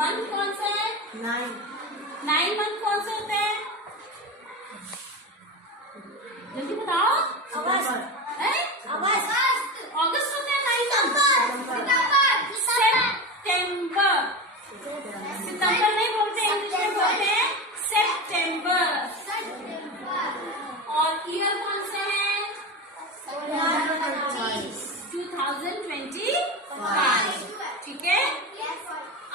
Month कौन सा है? 9 मंथ कौन से होते हैं? जल्दी बताओ। अगस्त होते हैं 9 मंथ। सितंबर नहीं बोलते, इंग्लिश में बोलते हैं सितंबर। और ईयर कौन से है? 2025। ठीक है।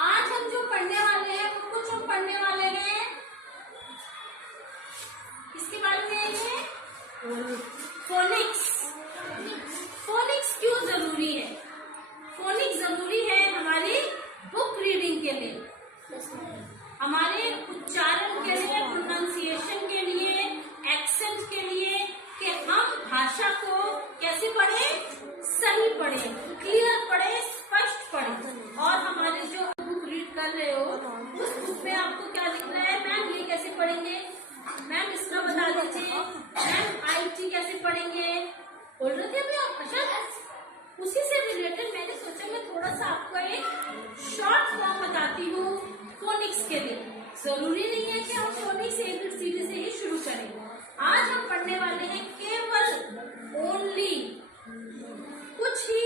आज हम जो पढ़ने वाले हैं वो कुछ हम पढ़ने वाले हैं इसके बारे में है फोनिक्स। फोनिक्स क्यों जरूरी है? फोनिक्स जरूरी है हमारी बुक रीडिंग के लिए, हमारे उच्चारण के लिए, प्रोनाउंसिएशन के लिए, एक्सेंट के लिए, कि हम भाषा को कैसे पढ़े, सही पढ़े, क्लियर पढ़े, स्पष्ट पढ़े। और हमारे जो बुक रीड कर रहे हो उस बुक में आपको क्या लिख रहा है? मैम ये कैसे पढ़ेंगे? मैम इसका बता दीजिए। मैम IT कैसे पढ़ेंगे? बोल रहे थे अभी आप। अच्छा, उसी से रिलेटेड मैंने सोचा मैं थोड़ा सा आपको एक शॉर्ट फॉर्म बताती हूँ फोनिक्स के लिए। जरूरी नहीं है कि हम फोनिक्स ABCD से ही शुरू करें। आज हम पढ़ने वाले हैं केवल ओनली कुछ ही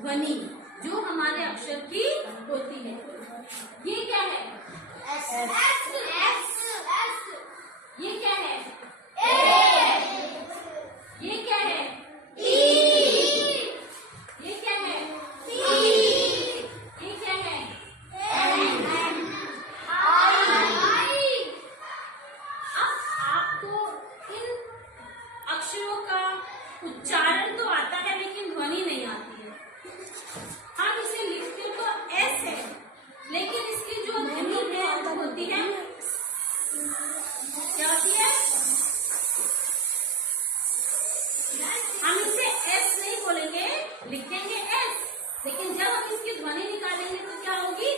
ध्वनि जो हमारे अक्षर की होती है। ये क्या है? ये क्या है? ये क्या है? ये क्या है? ये क्या है? अब आपको इन अक्षरों का उच्चारण तो आता है लेकिन ध्वनि नहीं आती है। हम इसे लिखते तो S है, लेकिन इसकी जो ध्वनि है वो होती है, क्या होती है? हम इसे S नहीं बोलेंगे, लिखेंगे S, लेकिन जब हम इसकी ध्वनि निकालेंगे तो क्या होगी?